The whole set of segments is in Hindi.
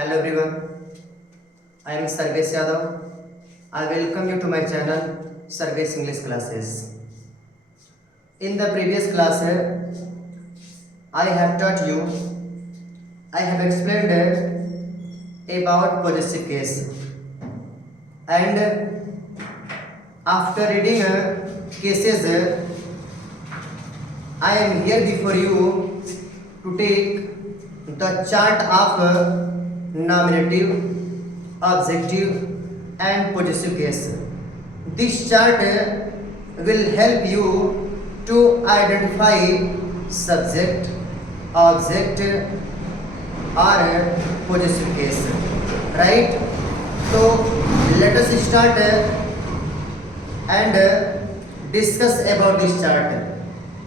Hello everyone, I am Sarvesh Yadav. I welcome you to my channel Sarvesh English Classes. In the previous class, I have taught you, I have explained about possessive case, and after reading cases, I am here before you to take the chart of nominative, objective and possessive case. This chart will help you to identify subject, object or possessive case, right? So let us start and discuss about this chart,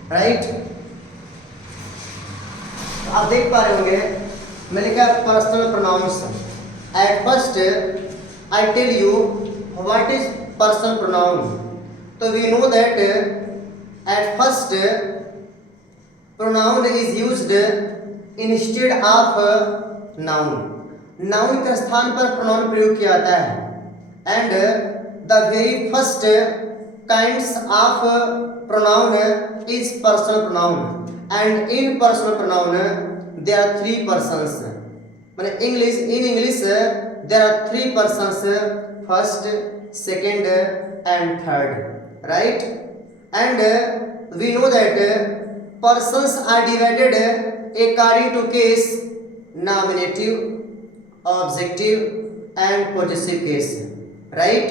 right? आप देख पा रहे होंगे मैंने लिखा personal pronouns. At first I tell you what is personal pronoun. तो we know that at first pronoun is used instead of noun. Noun के स्थान पर प्रोनाउन प्रयोग किया जाता है. And the very first kinds of pronoun is personal pronoun. And in personal pronoun there are three persons. in English there are three persons, first, second and third, right? And we know that persons are divided according to case: nominative, objective and possessive case, right?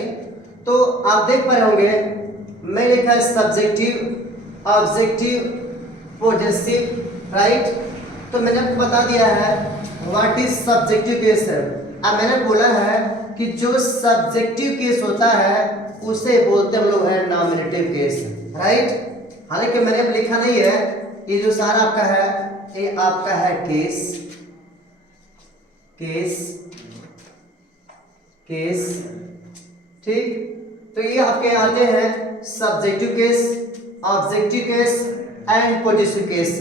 तो आप देख पा रहे होंगे मैं लिखा है सब्जेक्टिव, ऑब्जेक्टिव, पोजेसिव, राइट? तो मैंने आपको बता दिया है व्हाट इज सब्जेक्टिव केस. अब मैंने बोला है कि जो सब्जेक्टिव केस होता है उसे बोलते हम लोग है नॉमिनेटिव केस, राइट? हालांकि मैंने अब लिखा नहीं है, ये जो सारा आपका है ये आपका है केस, केस, केस, ठीक? तो ये आपके आते हैं subjective case, objective case and possessive case,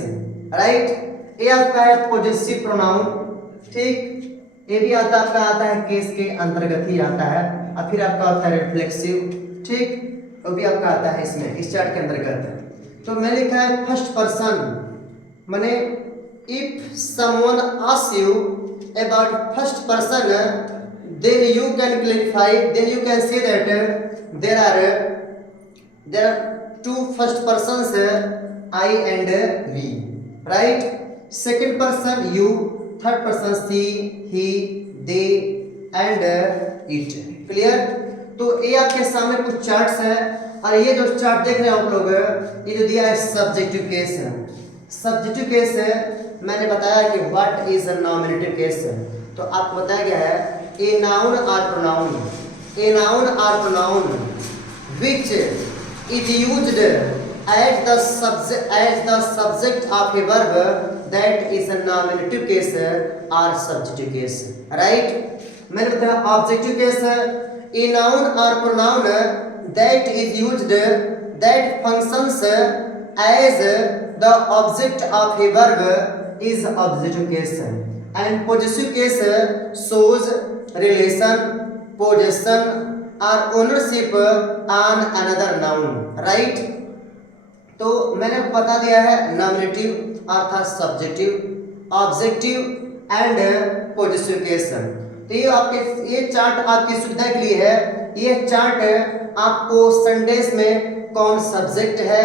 right? ये आपका है पोजेसिव प्रोनाउन, ठीक? ये भी आता है केस के अंतर्गत ही आता है. और फिर आपका होता है रिफ्लेक्सिव, ठीक? वो भी आपका आता है इसमें, इस चार्ट के अंतर्गत. तो मैं लिखा है फर्स्ट पर्सन, माने if someone asks you about first person then you can clarify, then you can say that there are two first persons, I and we, right? Second person you, third person she, he, they and it. Clear? तो ये आपके सामने कुछ चार्ट्स हैं और ये जो चार्ट देख रहे हैं आप लोग, ये जो दिया है सब्जेक्टिव केस है. सब्जेक्टिव केस है मैंने बताया कि what is a nominative case. तो आपको बताया गया है a noun or pronoun, a noun or pronoun which is used as the subject of a verb, that is a nominative case or subjunctive case, right? मैंने बताया ऑब्जेक्टिव केस है a noun or pronoun that is used, that functions as the object of a verb is objective case. And possessive case shows relation, possession or ownership on another noun, right? तो मैंने बता दिया है नॉमिनेटिव अर्थात subjective, objective and possessive case. तो ये आपके ये चार्ट आपकी सुविधा के लिए है. ये चार्ट आपको सेंटेंस में कौन सब्जेक्ट है,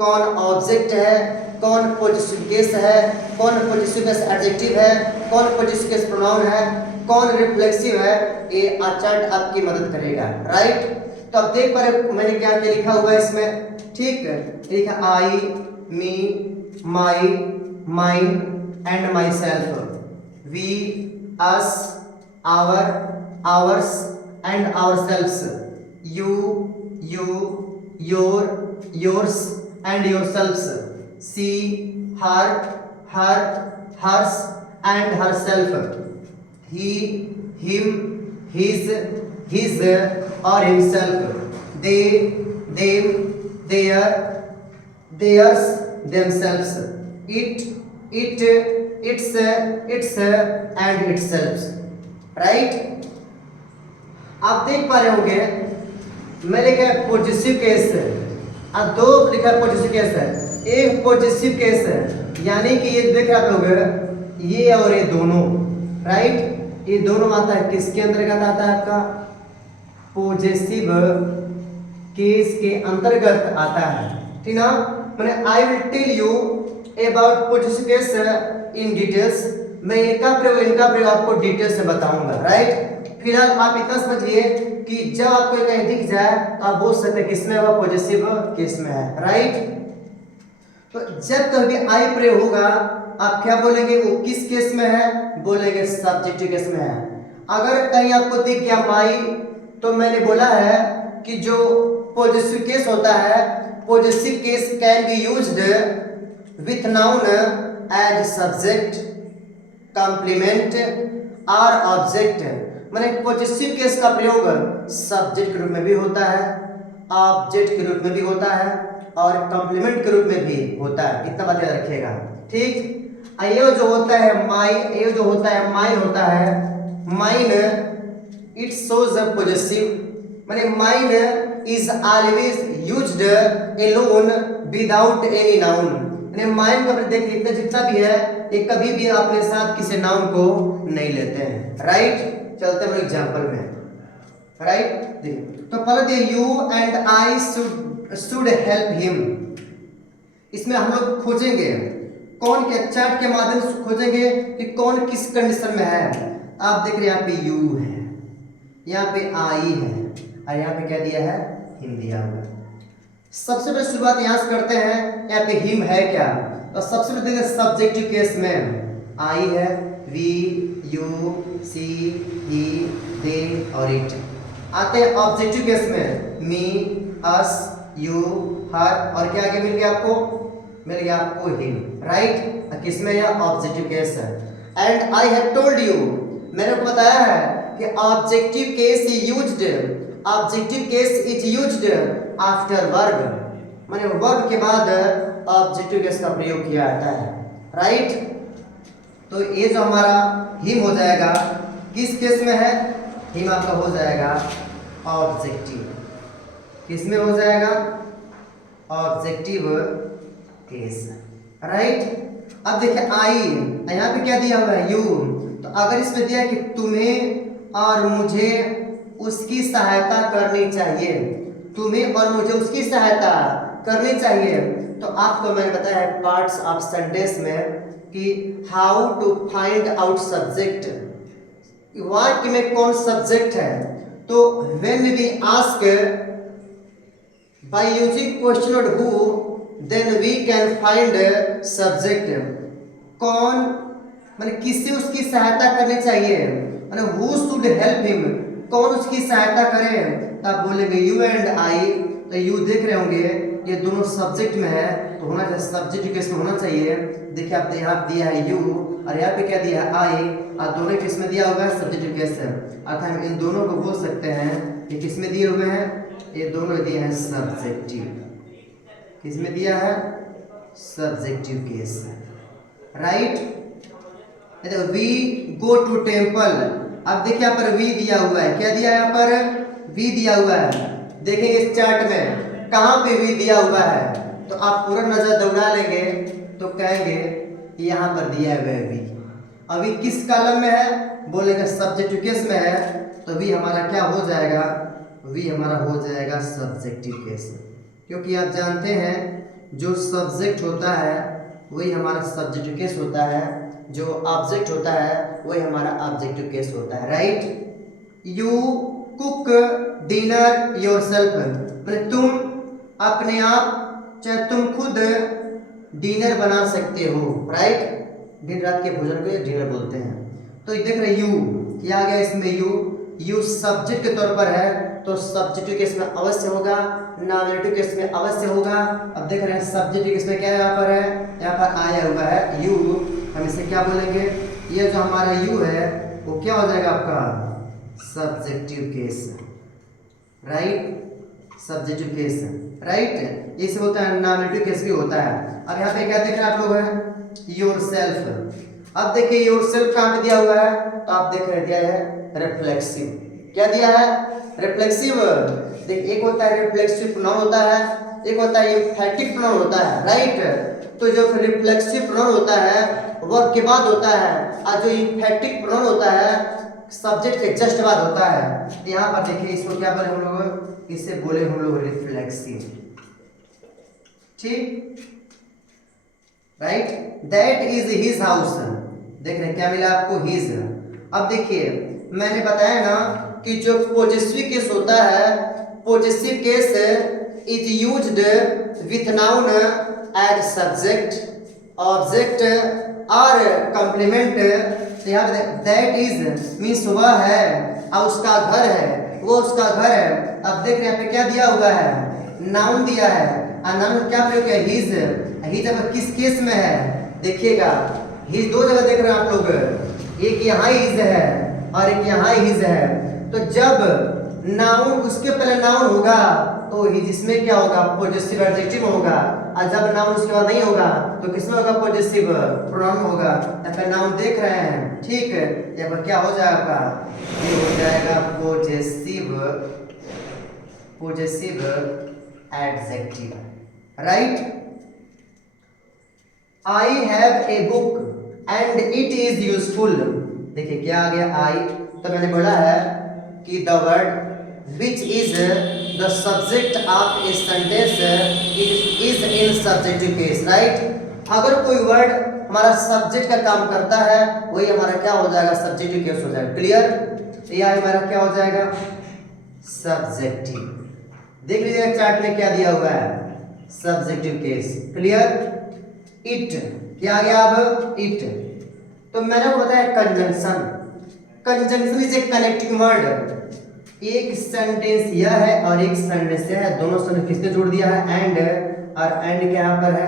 कौन ऑब्जेक्ट है, कौन पोजेसिव केस है, कौन पोजेसिव केस एडजेक्टिव है, कौन पोजेसिव केस प्रोनाउन है, कौन रिफ्लेक्सिव है, ये चार्ट आपकी मदद करेगा, राइट? तो अब देख पा रहे मैंने क्या क्या लिखा हुआ है इसमें, ठीक? लिखा I, me, my, mine and myself, we, us, our, ours and ourselves, you, you, your, yours and yourselves, she, her, her, hers and herself, he, him, his or himself, they, them, their, theirs, themselves, it, its and itself. Right. आप देख पा रहे होंगे मैं लिखा है पॉजिटिव केस, अब दो लिखा है पॉजिटिव केस है, एक पॉजिटिव केस है, यानी कि ये देख रहे आप लोग ये और ये दोनों, राइट, ये दोनों आता है किसके अंतर्गत आता है, आपका पॉजिटिव केस के अंतर्गत आता है, ठीक ना। मैंने I will tell you about positive case in details, मैं इनका प्रयोग आपको डिटेल से बताऊंगा, राइट। फिलहाल आप इतना समझिए कि जब आपको कहीं दिख जाए तो आप बोल सकते हैं किसमें है, पॉजिटिव केस में है, राइट। तो जब कभी आई प्रयोग होगा आप क्या बोलेंगे, वो किस केस में है, बोलेंगे सब्जेक्टिव केस में है। अगर कहीं आपको दिख गया माई, तो मैंने बोला है कि जो पॉजिटिव केस होता है, positive case can be used with noun as subject, complement और ऑब्जेक्ट। माने पॉजिटिव केस का प्रयोग सब्जेक्ट के रूप में भी होता है, ऑब्जेक्ट के रूप में भी होता है और कॉम्प्लीमेंट के रूप में भी होता है, इतना बात याद रखिएगा, ठीक। ये जो होता है माई, ये जो होता है माइन होता है, mine it shows a positive, माने mine is always used alone without any noun. माने माइन का देखिए इतना जितना भी है ये कभी भी अपने साथ किसी नाउन को नहीं लेते हैं, राइट। चलते हैं एग्जांपल में, राइट। देखिए तो पहले देखिए you and I should help him, इसमें हम लोग खोजेंगे कौन के चैट के माध्यम से खोजेंगे कि कौन किस कंडीशन में है। आप देख रहे हैं यहाँ पे यू है, यहाँ पे आई है और यहाँ पे क्या दिया है, हिम दिया हुआ है। सबसे पहले शुरुआत यहाँ से करते हैं, यहाँ पे हिम है क्या, तो सबसे पहले देखिए सब्जेक्टिव केस में आई है, वी, यू, सी, ही, दे और इट। आते हैं ऑब्जेक्टिव केस में मी, अस, यू, हर और क्या आगे मिल गया आपको, मिल गया आपको हिम, राइट। किसमें यह ऑब्जेक्टिव केस है। And I have told you, मैंने आपको बताया है कि objective case is used, objective case is used after verb, माने वर्ब के बाद ऑब्जेक्टिव केस का प्रयोग किया जाता है, राइट। तो ये जो हमारा हिम हो जाएगा किस केस में है, हिम आपका हो जाएगा ऑब्जेक्टिव, किस में हो जाएगा, ऑब्जेक्टिव केस, राइट। अब देखिए आई, यहाँ पे क्या दिया हुआ है, यू, तो अगर इसमें दिया है कि तुम्हें और मुझे उसकी सहायता करनी चाहिए, तुम्हें और मुझे उसकी सहायता करनी चाहिए, तो आपको मैंने बताया है पार्ट्स ऑफ सेंटेंस में कि how to find out subject, वाक्य में कौन सब्जेक्ट है। तो when we ask by using question word who, then we can find subject, कौन माने किससे उसकी सहायता करनी चाहिए, माने हु शुड हेल्प हिम, कौन उसकी सहायता करे, तब बोलेंगे यू एंड आई। तो यू देख रहे होंगे ये दोनों सब्जेक्ट में है तो होना चाहिए, सब्जेक्ट केस में होना चाहिए। देखिए आपने यहाँ दिया है यू और यहाँ पे क्या दिया है आई, और दोनों किस में दिया होगा, सब्जेक्ट केस है, अर्थात हम इन दोनों को बोल सकते हैं ये किस में दिए हुए हैं, ये दोनों दिए हैं सब्जेक्टिव, किस में दिया है, subjective case, right. We go to temple, अब देखिए यहाँ पर वी दिया हुआ है, क्या दिया है यहाँ पर, वी दिया हुआ है। देखेंगे इस चार्ट में कहाँ पे वी दिया हुआ है, तो आप पूरा नजर दौड़ा लेंगे तो कहेंगे यहाँ पर दिया है वी। अभी किस कॉलम में है, बोलेंगे सब्जेक्टिव केस में है, तो वी हमारा क्या हो जाएगा, वी हमारा हो जाएगा सब्जेक्टिव केस, क्योंकि आप जानते हैं जो सब्जेक्ट होता है वही हमारा सब्जेक्टिव केस होता है, जो ऑब्जेक्ट होता है वही हमारा ऑब्जेक्टिव केस होता है, right. You cook dinner yourself, मतलब तुम अपने आप चाहे तुम खुद डिनर बना सकते हो, राइट। दिन रात के भोजन को डिनर बोलते हैं। तो देख रहे यू क्या आ गया इसमें, यू सब्जेक्ट के तौर पर है तो सब्जेक्टिव केस में अवश्य होगा, नॉमिनेटिव केस में अवश्य होगा। अब देख रहे हैं सब्जेक्टिव केस में क्या यहाँ पर है, यहाँ पर आया हुआ है यू, हम इसे क्या बोलेंगे, ये जो हमारा यू है वो क्या हो जाएगा आपका subjective case, right, subjective case, right. इसे होता है नॉमिनेटिव केस भी होता है। अब यहाँ पे क्या देख रहे हैं आप लोग हैं योरसेल्फ। अब देखिए योरसेल्फ कहाँ पे दिया हुआ है, तो आप देख रहे दिया है रिफ्लेक्सिव। क्या दिया है? रिफ्लेक्सिव। देख, एक होता है रिफ्लेक्सिव प्रोनाउन होता है, एक होता है एम्फैटिक प्रोनाउन होता है, राइट। तो जो रिफ्लेक्सिव प्रोनाउन होता है वर्ब के बाद होता है, और जो एम्फैटिक प्रोनाउन होता है सब्जेक्ट के जस्ट बाद होता है। यहाँ पर देखिए इसको क्या बोले हम लोग, इसे बोले हम लोग रिफ्लेक्सिव, ठीक, right. That is his house, देख रहे हैं क्या मिला आपको, हिज। अब देखिए मैंने बताया ना कि जो पॉजेसिव केस होता है, possessive case is used with noun as subject, object और कंप्लीमेंट। तो यहाँ पे दैट इज मीन्स वह है और उसका घर है, वो उसका घर है। अब देख रहे हैं यहाँ पे क्या दिया हुआ है, नाउन दिया है, और नाउन क्या प्रयोग किया, हिज। हिज अब किस केस में है देखिएगा, हिज दो जगह देख रहे हैं आप लोग, एक यहाँ हिज है और एक यहाँ हिज है। तो जब नाउन उसके पहले नाउन होगा तो हिज इसमें क्या होगा, पॉजेसिव एडजेक्टिव होगा, और जब नाउन उसके बाद नहीं होगा तो किसमें होगा, पॉजेसिव प्रोनाउन होगा। यहाँ पे नाउन देख रहे हैं, ठीक है, यहाँ पर क्या हो जाएगा आपका, ये हो जाएगा possessive adjective, right. I have a book and it is useful. देखिए क्या आ गया, आई, तो मैंने बोला है कि the word which is the subject of a sentence it is in subjective case, right. अगर कोई वर्ड हमारा सब्जेक्ट का काम करता है वही हमारा क्या हो जाएगा, सब्जेक्टिव केस हो जाएगा, क्लियर। यह हमारा क्या हो जाएगा, सब्जेक्टिव। देख लीजिए चार्ट में क्या दिया हुआ है, सब्जेक्टिव केस, क्लियर। इट क्या आ गया, अब इट। तो मैंने आपको बताया conjunction, conjunction is a connecting word. एक सेंटेंस यह है और एक सेंटेंस यह है, दोनों सेंटेंस किसने जोड़ दिया है, एंड, और एंड क्या यहाँ पर है,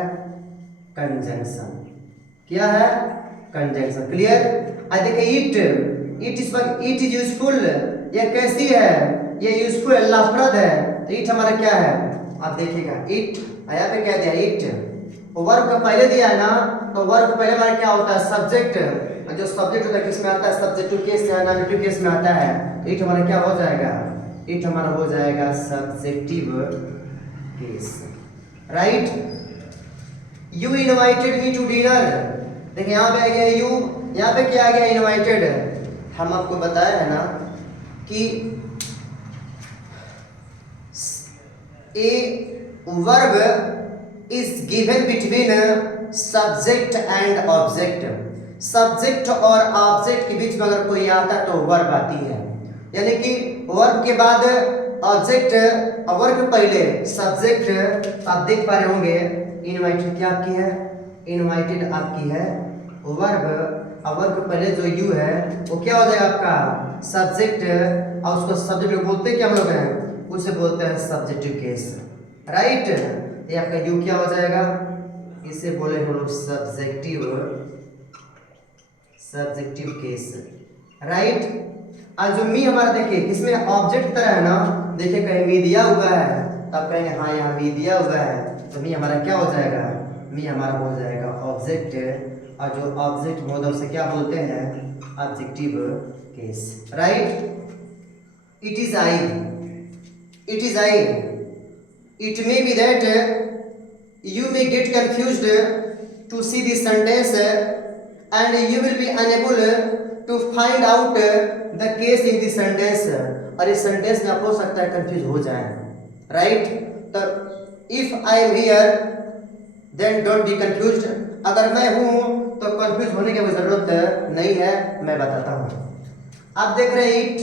कंजंक्शन। क्या है, कंजंक्शन, क्लियर। आज देखिए इट इज यूजफुल, यह कैसी है, यह यूजफुल है, लाभप्रद है। तो इट हमारा क्या है, आप देखिएगा इट, यहाँ पे क्या दिया, इट। वर्ब का पहले दिया है ना, तो वर्ब पहले हमारा क्या होता है, सब्जेक्ट। जो सब्जेक्ट होता है किस में आता है, सब्जेक्टिव केस या नॉमिनेटिव केस में आता है। तो इट हमारा क्या हो जाएगा, इट हमारा हो जाएगा subjective case, right. You invited me to dinner, देखिए यहाँ पे आ गया यू, यहाँ पे क्या आ गया, इनवाइटेड। हम आपको बताया है ना कि a verb is given between subject and object। Subject और ऑब्जेक्ट के बीच में अगर कोई आता है तो वर्ब आती है, यानी कि वर्ब के बाद ऑब्जेक्ट और वर्ब के पहले सब्जेक्ट। आप देख पा रहे होंगे इनवाइटेड क्या आपकी है, इनवाइटेड आपकी है वर्ब, और वर्ब के पहले जो यू है वो क्या हो जाएगा आपका सब्जेक्ट, और उसको सब्जेक्ट बोलते क्या हम लोग हैं, उसे बोलते हैं सब्जेक्टिव केस, राइट। ये आपका यू क्या हो जाएगा, इसे बोले हम लोग सब्जेक्टिव केस, राइट। और जो मी हमारा देखिए किसमें ऑब्जेक्ट तरह है ना, देखिए कहीं मी दिया हुआ है तब कहेंगे हाँ यहाँ मी दिया हुआ है, तो मी हमारा क्या हो जाएगा, मी हमारा हो जाएगा ऑब्जेक्ट, और जो ऑब्जेक्ट होता है उसे क्या बोलते हैं, objective case, right. It is I, it is I. It may be that you may get confused to see this sentence and you will be unable to find out the case in this sentence। और इस सेंटेंस में आप हो सकता है कंफ्यूज हो जाए, राइट। तो if I am here then don't be confused। अगर मैं हूँ तो कंफ्यूज होने की जरूरत नहीं है, मैं बताता हूँ। आप देख रहे हैं इट,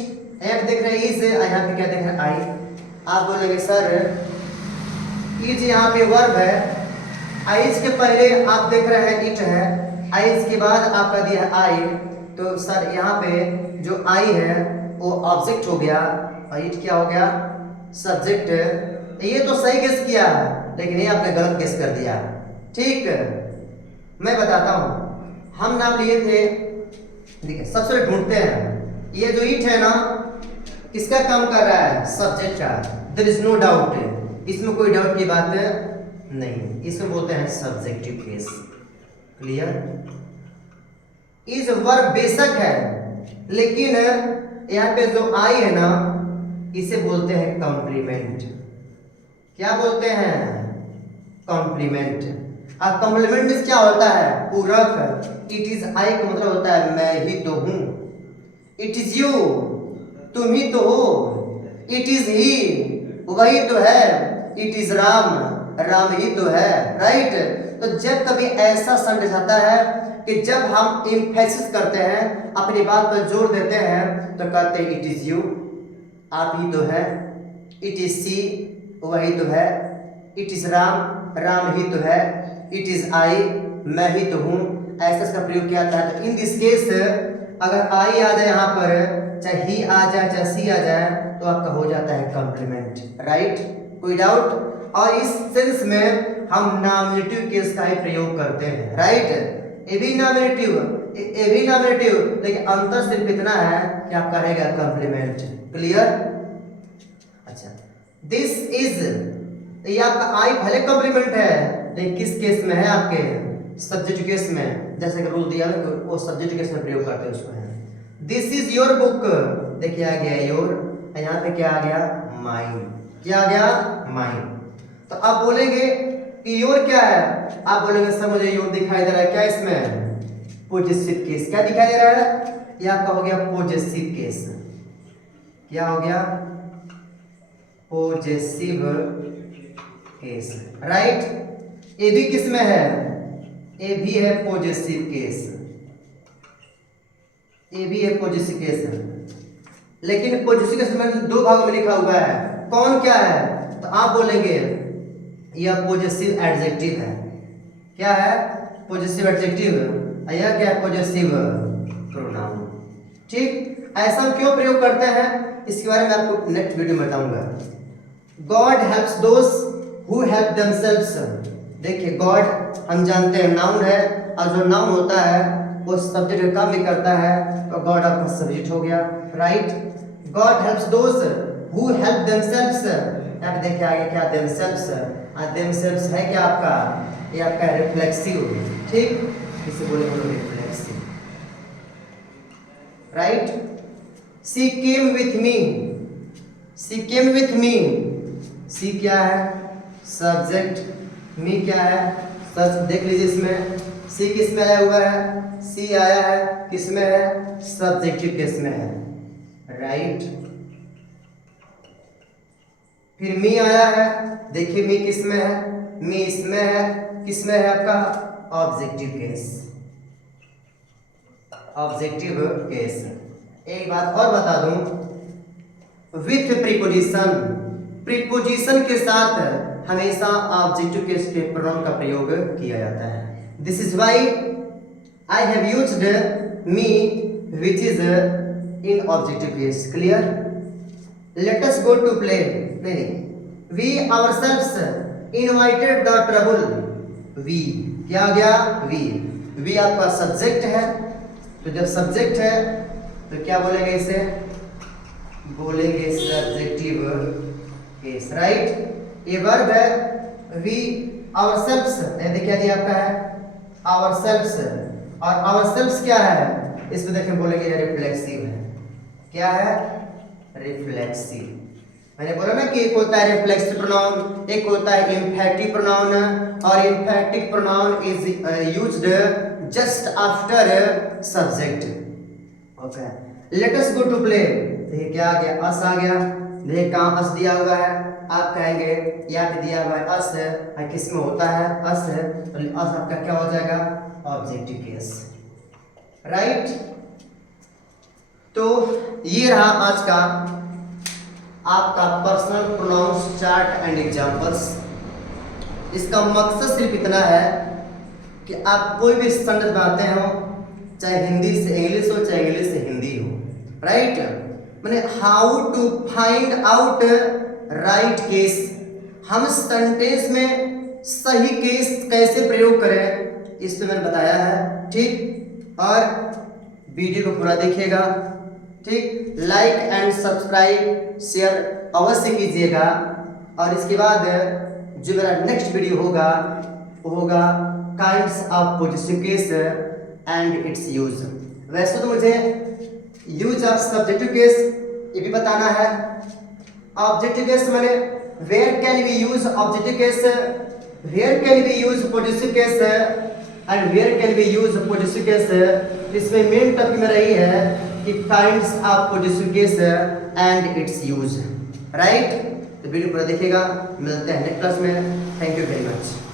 आप देख रहे हैं इज, यहाँ पे क्या देख रहे हैं आई। आप बोलेंगे सर इज यहाँ पे वर्ब है, आइज के पहले आप देख रहे हैं इट है, आइज के बाद आपका दिया है आई, तो सर यहाँ पे जो आई है वो ऑब्जेक्ट हो गया और इट क्या हो गया, सब्जेक्ट। ये तो सही गेस किया लेकिन ये आपने गलत गेस कर दिया, ठीक। मैं बताता हूँ, हम नाम लिए थे, देखिए सबसे ढूंढते हैं, ये जो इट है ना किसका काम कर रहा है, सब्जेक्ट का। देयर इज नो डाउट, इसमें कोई डाउट की बात नहीं, इसमें बोलते हैं subjective case, clear. Is verb बेशक है लेकिन यहाँ पे जो आई है ना, इसे बोलते हैं कॉम्प्लीमेंट। क्या बोलते हैं? कॉम्प्लीमेंट। अब कॉम्प्लीमेंट में क्या होता है? पूरक। इट इज आई का मतलब होता है मैं ही तो हूँ। इट इज यू, तुम ही तो हो। इट इज ही, वही तो है। इट इज राम, राम ही तो है। राइट। तो जब कभी ऐसा सेंटेंस आता है कि जब हम एम्फेसिस करते हैं, अपनी बात पर जोर देते हैं, तो कहते हैं इट इज यू, आप ही तो है। इट इज सी, वही तो है। इट इज राम, राम ही तो है। इट इज आई, मैं ही तो हूँ। ऐसा इसका प्रयोग किया जाता है। तो इन दिस केस अगर आई आ जाए यहाँ पर, चाहे ही आ जाए चाहे सी आ जाए, तो आपका हो जाता है कॉम्प्लीमेंट। राइट, कोई डाउट? और इस सेंस में हम नॉमिनेटिव केस का ही प्रयोग करते हैं। राइट, ए भी नॉमिनेटिव, ए भी नॉमिनेटिव, लेकिन अंतर सिर्फ इतना है कि आपका रहेगा कॉम्प्लीमेंट। क्लियर? अच्छा, दिस इज, ये आपका आई भले कॉम्प्लीमेंट है, लेकिन किस केस में है? आपके सब्जेक्ट केस में। जैसे कि रूल दिया है कि वो सब्जेक्ट केस में प्रयोग करते हैं उसको है। दिस इज योर बुक, देखिए आ गया योर, यहाँ पे क्या आ गया? माइन। क्या आ गया? माइन। तो आप बोलेंगे कि योर क्या है? आप बोलेंगे सर मुझे योर दिखाई दे रहा है, क्या इसमें? Positive case. क्या दिखाई दे रहा है? ये आपका हो गया पॉजिटिव केस। क्या हो गया? Positive case. राइट। ए भी किस में है? ए भी है पॉजिटिव केस। ए भी है पॉजिटिव केस, लेकिन पॉजिटिव केस में दो भाग में लिखा हुआ है। कौन क्या है? तो आप बोलेंगे यह पॉजिटिव एडजेक्टिव है। क्या है? Positive adjective. यह क्या है? Positive pronoun. ठीक, ऐसा हम क्यों प्रयोग करते हैं इसके बारे में आपको नेक्स्ट वीडियो में बताऊंगा। God helps those who help themselves. देखिए गॉड हम जानते हैं नाउन है, और जो नाउन होता है वो सब्जेक्ट का काम भी करता है, तो गॉड आपका सब्जेक्ट हो गया। Right, God helps those who help themselves. यहाँ पे देखिए आगे क्या? देमसेल्व्स। देमसेल्व्स है क्या आपका? ये आपका रिफ्लेक्सिव। ठीक, इसे बोले हम लोग reflexive. Right, she came with me. She came with me. She क्या है? सब्जेक्ट। मी क्या है? सच। देख लीजिए इसमें सी किस में आया हुआ है? सी आया है किस में है? सब्जेक्टिव केस में है। राइट, फिर मी आया है, देखिए मी किस में है? मी इसमें है, किस में है आपका? Objective case. Objective case. एक बात और बता दूं, विथ प्रीपोजिशन, प्रीपोजिशन के साथ हमेशा ऑब्जेक्टिव केस के प्रोनाउन का प्रयोग किया जाता है। This is why I have used me which is in objective case. Clear? Let us go to play. नहीं, we ourselves invited the trouble. We क्या आ गया? वी आपका सब्जेक्ट है, तो जब सब्जेक्ट है तो क्या बोलेंगे इसे? बोलेंगे सब्जेक्टिव केस। राइट, ये वर्ब है वी आवरसेल्व्स। देखिए क्या दिया आपका है? आवरसेल्व्स। और आवरसेल्व्स क्या है? इसमें देखिए बोलेंगे रिफ्लेक्सिव है। क्या है? रिफ्लेक्सिव। मैंने बोला ना कि एक होता है रिफ्लेक्सिव प्रोनाउन, एक होता है एम्फैटिक प्रोनाउन, और emphatic pronoun is used just after subject. Okay, let us go to play. देखिए क्या आ गया? अस आ गया। देखिए कहाँ अस दिया हुआ है? आप कहेंगे यहाँ पे दिया हुआ है अस है, और किस में होता है? अस है, तो अस आपका क्या हो जाएगा? Objective case. राइट, तो ये रहा आज का आपका personal pronouns chart and examples. इसका मकसद सिर्फ इतना है कि आप कोई भी सेंटेंस बनाते हो, चाहे हिंदी से इंग्लिश हो चाहे इंग्लिश से हिंदी हो। राइट, मैंने how to find out right case, हम सेंटेंस में सही केस कैसे प्रयोग करें इस पे मैंने बताया है। ठीक, और वीडियो को पूरा देखिएगा। ठीक, लाइक एंड सब्सक्राइब शेयर अवश्य कीजिएगा। और इसके बाद जो मेरा नेक्स्ट वीडियो होगा वो होगा kinds of positive case and its use. वैसे तो मुझे यूज ऑफ सब्जेक्टिव केस ये भी बताना है। ऑब्जेक्टिव केस माने where can we use objective case, where can we use positive case and where can we use positive case. इसमें मेन टॉपिक में रही है कि kinds of positive case and its use, right. तो वीडियो पूरा देखिएगा, मिलते हैं नेक्स्ट क्लास में। Thank you very much.